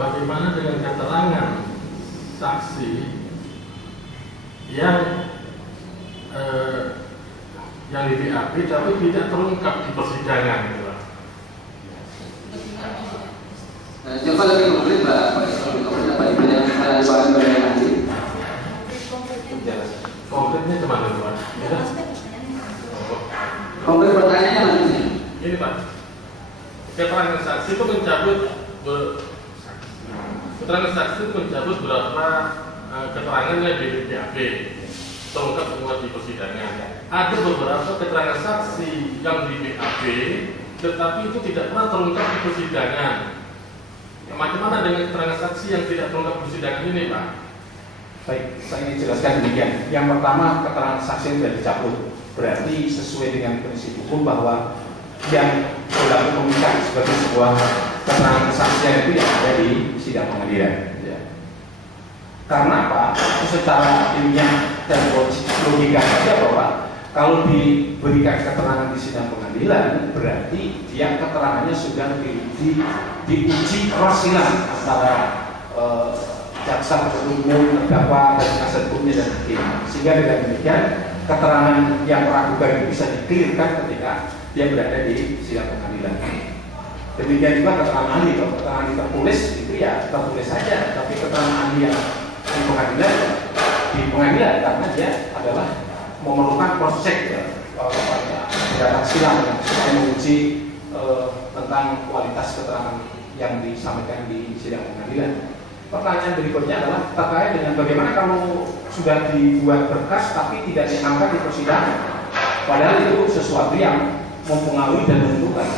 bagaimana dengan keterangan saksi yang di BAP tapi tidak terungkap di persidangan gitu, Pak? Coba lebih konkret, Mbak. Apa yang nanti? Konkretnya kemana, Pak? Ya? Konkret pertanyaannya nanti. Ini, Pak. Keterangan saksi itu mencabut beberapa keterangannya di BAP, terungkap semua di persidangan. Ada beberapa keterangan saksi yang di BAP, tetapi itu tidak pernah terungkap di persidangan. Bagaimana dengan keterangan saksi yang tidak terungkap di persidangan ini, Pak? Baik, saya ingin jelaskan demikian. Yang pertama, keterangan saksi yang sudah dicabut, berarti sesuai dengan prinsip hukum bahwa yang berlaku pemeriksaan sebagai sebuah keterangan kesaksian itu yang ada di sidang pengadilan. Ya. Karena apa? Secara ilmiah dan logika saja bahwa kalau diberikan keterangan di sidang pengadilan, berarti dia keterangannya sudah diuji persilangan antara jaksa penuntut umum, terdakwa, dan penasihat hukumnya dan hakim. Sehingga dengan demikian keterangan yang meragukan itu bisa dikelirkan ketika dia berada di sidang pengadilan. Demikian juga keterangan ahli, kalau keterangan ahli tertulis itu ya tertulis saja, tapi keterangan ahli yang di pengadilan karena dia adalah memerlukan cross check ya, data silang supaya menguji tentang kualitas keterangan yang disampaikan di sidang pengadilan. Pertanyaan berikutnya adalah terkait dengan bagaimana kalau sudah dibuat berkas tapi tidak diangkat di persidangan, padahal itu sesuatu yang mempengaruhi dan menentukan.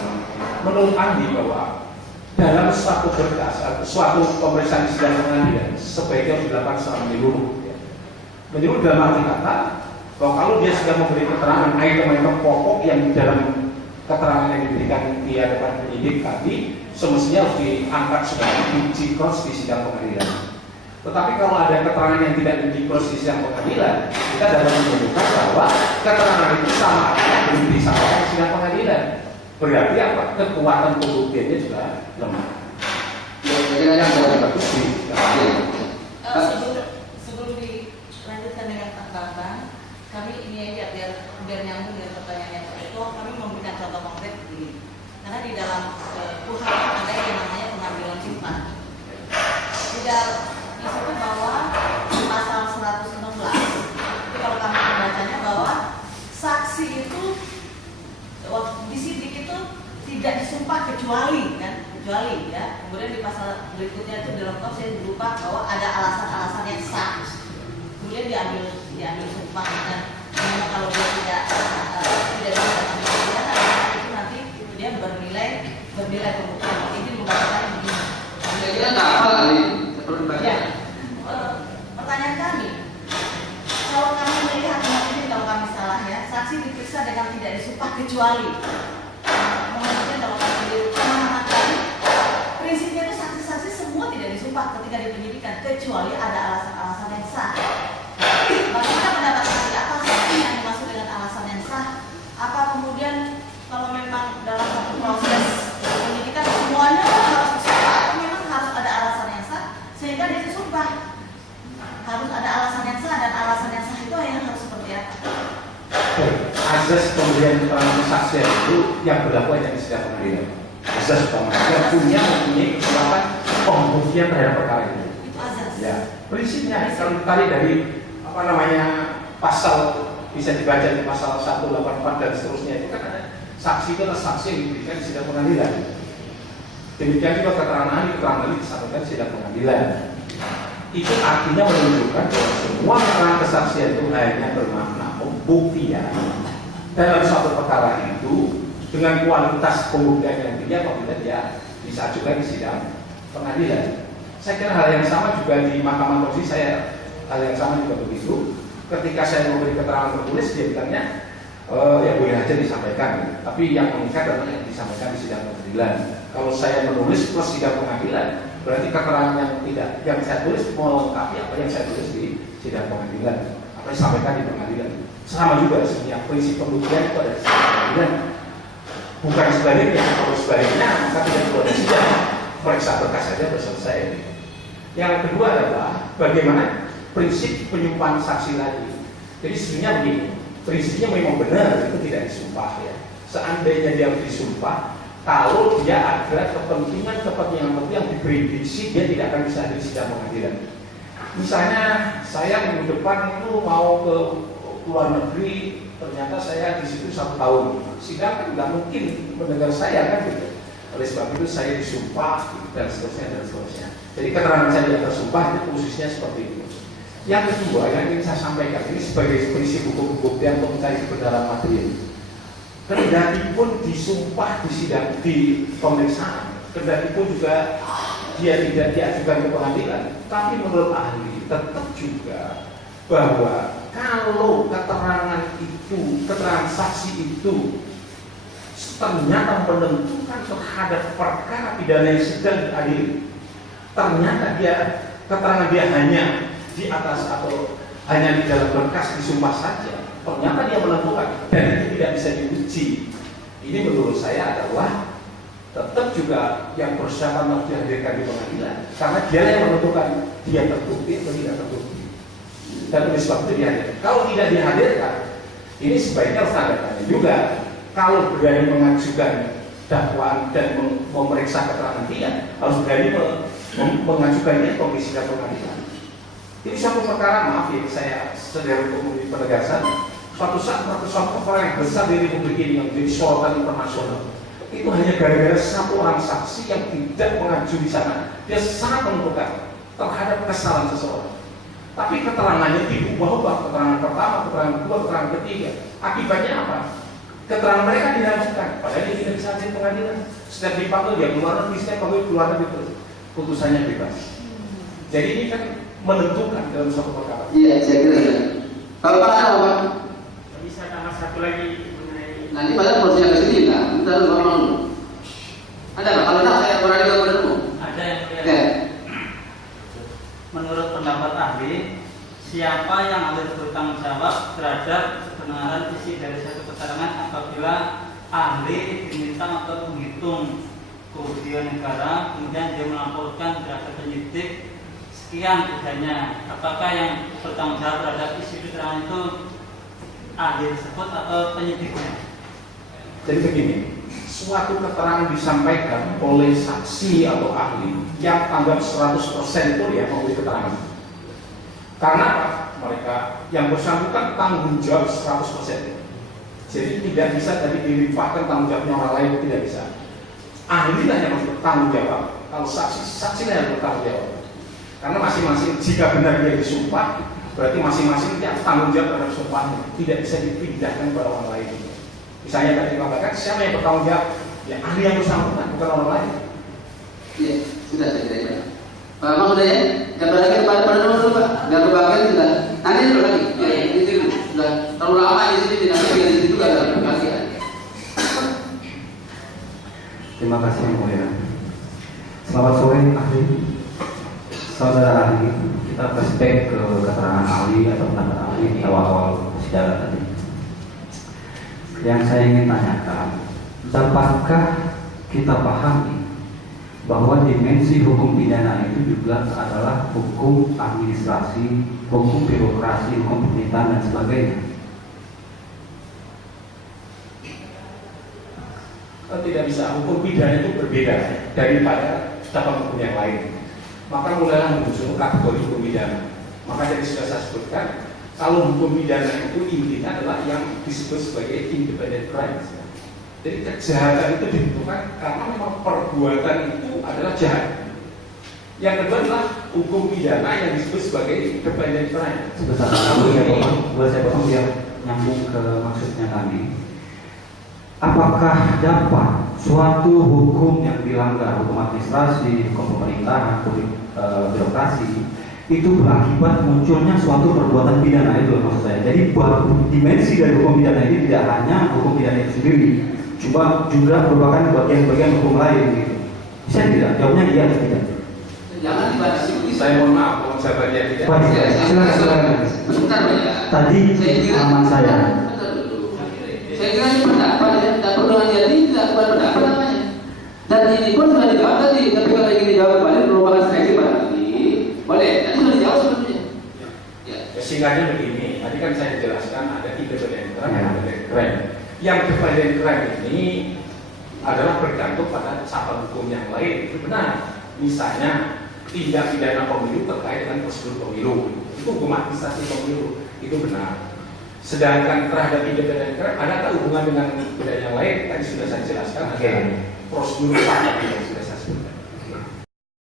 Menurut Andi bahwa dalam suatu berkas, suatu pemeriksaan di sidang pengadilan sebaiknya dilakukan secara menyeluruh. Menyeluruh dalam arti kata bahwa kalau dia sudah memberi keterangan item-item pokok yang di dalam keterangan yang diberikan di hadapan penyidik tadi, semestinya harus diangkat sebagai uji cross di sidang pengadilan. Tetapi kalau ada keterangan yang tidak uji cross di sidang pengadilan, kita dapat menunjukkan bahwa keterangan itu sama belum disampaikan di sidang pengadilan. Berarti apa? Kekuatan pembuktiannya juga lemah. Jadi yang saya bagus di sebelum dilanjutkan dengan tanggapan, kami ini aja biar nyambung dengan pertanyaan yang itu, kami memberikan contoh konkret begini. Karena di dalam KUHP ada yang namanya pengambilan sumpah. Tidak disebut bahwa pasal 116 itu kalau kami membacanya bahwa saksi itu di sidik itu tidak disumpah kecuali ya. Kemudian di pasal berikutnya itu dalam KUHP saya lupa bahwa ada alasan-alasan yang sah. Kemudian diambil sumpah dan kalau dia tidak bisa mengambil itu nanti dia bernilai pembuktian. Ini membacakan begini. Kira-kira apa kali? Ya. Pertanyaan kami, kalau kami melihat ini kalau kami salah ya, saksi diperiksa dengan tidak disumpah kecuali. Maksudnya kalau kami pemahaman kami, prinsipnya itu saksi-saksi semua tidak disumpah ketika di penyidikan kecuali ada alasan-alasan yang sah. Bagaimana pendapat kami? Apa saksi yang dimaksud dengan alasan yang sah? Apa kemudian kalau memang dalam satu proses penyidikan semuanya harus disumpah atau memang harus ada alasan yang sah sehingga dia disumpah? Harus ada alasan yang sah dan alasan yang sah itu yang harus seperti apa? Azas pemberian keterangan kesaksian itu yang berlaku hanya di sidang pengadilan. Azas pemberian mempunyai kekuatan pembuktian terhadap perkara itu. Itu azas. Ya, prinsipnya kalau tadi dari pasal bisa dibaca di pasal 184 dan seterusnya itu kan ada saksi itu adalah saksi yang diberikan di sidang pengadilan. Demikian juga keterangan ahli disampaikan di sidang pengadilan. Itu artinya menunjukkan bahwa semua keterangan kesaksian itu hanya bermakna pembuktian dalam suatu perkara itu dengan kualitas pembuktian yang tinggi apabila dia disajukan di sidang pengadilan. Saya kira hal yang sama juga di Mahkamah Konstitusi, hal yang sama juga begitu. Ketika saya memberi keterangan tertulis, dia bilangnya ya boleh aja disampaikan, tapi yang mengikat adalah yang disampaikan di sidang pengadilan. Kalau saya menulis plus sidang pengadilan, berarti keterangan yang saya tulis melengkapi apa yang saya tulis di sidang pengadilan, apa yang disampaikan di pengadilan. Sama juga sebenarnya prinsip pembuktian itu ada di sidang pengadilan. Bukan sebaliknya, kalau sebaliknya maka tidak perlu ada sidang. periksa berkas saja sudah selesai. Yang kedua adalah bagaimana prinsip penyumpahan saksi tadi. Jadi sebenarnya begini, prinsipnya memang benar itu tidak disumpah ya. Seandainya dia disumpah, kalau dia ada kepentingan tertentu yang diprediksi, dia tidak akan bisa hadir di sidang pengadilan. Misalnya saya minggu depan itu mau ke luar negeri, ternyata saya di situ 1 tahun, sidang kan nggak mungkin mendengar saya kan gitu. Oleh sebab itu saya disumpah dan seterusnya dan seterusnya. Jadi keterangan saya yang tersumpah itu khususnya seperti itu. Yang kedua yang ingin saya sampaikan ini sebagai prinsip hukum pembuktian untuk mencari kebenaran material. Kendati pun disumpah di sidang di pemeriksaan, kendati pun juga dia tidak diajukan ke pengadilan, tapi menurut ahli tetap juga bahwa kalau keterangan itu, keterangan saksi itu ternyata menentukan terhadap perkara pidana yang sedang diadili, ternyata dia keterangan dia hanya di atas atau hanya di dalam berkas disumpah saja, ternyata dia menentukan dan itu tidak bisa diuji. Ini menurut saya adalah tetap juga yang persiapan harus dihadirkan di pengadilan karena dia yang menentukan dia terbukti atau tidak terbukti. Dan oleh sebab itu dihadirkan. Kalau tidak dihadirkan, ini sebaiknya harus tanda tanya juga. Kalau berani mengajukan dakwaan dan memeriksa keterangan dia, harus berani mengajukannya komisi dan pengadilan. Ini suatu perkara, maaf ya, saya sedang untuk penegasan. Suatu saat suatu perkara yang besar di Republik ini yang menjadi sorotan internasional. Itu hanya gara-gara satu orang saksi yang tidak mengacu di sana. Dia sangat menentukan terhadap kesalahan seseorang. Tapi keterangannya diubah-ubah, keterangan pertama, keterangan kedua, keterangan ketiga. Akibatnya apa? Keterangan mereka diragukan, padahal dia tidak bisa hadir pengadilan. Setiap dipanggil dia keluar negeri, setiap panggil keluar negeri, putusannya bebas. Jadi ini kan menentukan dalam suatu perkara. Iya, saya kira. Kalau Pak ada apa? Bisa tambah satu lagi mengenai Nanti pada porsinya ke sini lah. Bentar ngomong. Ada Pak? Kalau tak saya kurang juga bertemu. ada yang Oke. menurut pendapat ahli, siapa yang harus bertanggung jawab terhadap kebenaran isi dari satu keterangan apabila ahli diminta untuk menghitung kerugian negara, kemudian dia melaporkan terhadap penyidik sekian bedanya. Apakah yang bertanggung jawab terhadap isi keterangan itu ahli tersebut atau penyidiknya? Jadi begini, suatu keterangan disampaikan oleh saksi atau ahli yang anggap 100% itu ya memberi keterangan. Karena apa? Mereka yang bersangkutan tanggung jawab 100%. Jadi tidak bisa tadi dilimpahkan tanggung jawabnya orang lain, tidak bisa. Ahli lah yang harus bertanggung jawab. Kalau saksi lah yang bertanggung jawab. Karena masing-masing jika benar dia disumpah, berarti masing-masing dia tanggung jawab terhadap sumpahnya. Tidak bisa dipindahkan kepada orang lain. Misalnya tadi dikatakan siapa yang bertanggung jawab? Ya ahli yang bersangkutan, bukan orang lain. Iya, sudah saya kira ya. Pak Bang sudah ya? Gambar lagi pada dulu Pak. Gambar bagian sudah. Nanti dulu lagi. Ya, itu sudah terlalu lama di sini tidak lagi di situ juga ada lagi. Terima kasih Yang Mulia. Selamat sore ahli. Saudara ahli, kita flashback ke keterangan ahli atau pendapat ahli di awal-awal persidangan tadi. Yang saya ingin tanyakan, dapatkah kita pahami bahwa dimensi hukum pidana itu juga adalah hukum administrasi, hukum birokrasi, hukum pemerintahan dan sebagainya? Tidak bisa, hukum pidana itu berbeda daripada cabang hukum yang lain. Maka mulailah muncul kategori hukum pidana. Maka jadi sudah saya sebutkan, kalau hukum pidana itu intinya adalah yang disebut sebagai independent crimes. Jadi kejahatan itu ditentukan karena memang perbuatan itu adalah jahat. Yang kedua adalah hukum pidana yang disebut sebagai independent crime. Sebesar boleh saya potong biar nyambung ke maksudnya tadi. Apakah dapat suatu hukum yang dilanggar, hukum administrasi, hukum pemerintahan, hukum birokrasi, itu berakibat munculnya suatu perbuatan pidana? Itu maksud saya. Jadi buat dimensi dari hukum pidana ini tidak hanya hukum pidana itu sendiri, cuma juga merupakan bagian-bagian hukum lain. Gitu. Bisa tidak? Jawabnya iya atau tidak? Jangan dibatasi begitu. Saya mohon maaf kalau saya banyak tidak. Silakan. Bentar ya. Tadi aman saya. Saya kira ini pendapat ya, tidak perlu hati-hati, tidak bukan pendapat namanya. Dan ini pun sudah dijawab tadi, tapi kalau ingin dijawab kembali merupakan seleksi barangkali boleh, tadi sudah dijawab sebetulnya. Ya. Singkatnya begini, tadi kan saya jelaskan ada independent crime dan independent crime. Yang independent crime ini adalah bergantung pada cabang hukum yang lain, itu benar. Misalnya tindak pidana pemilu terkait dengan prosedur pemilu, itu hukum administrasi pemilu, itu benar. Sedangkan terhadap independent crime, adakah hubungan dengan bidang yang lain? Tadi sudah saya jelaskan, ada prosedur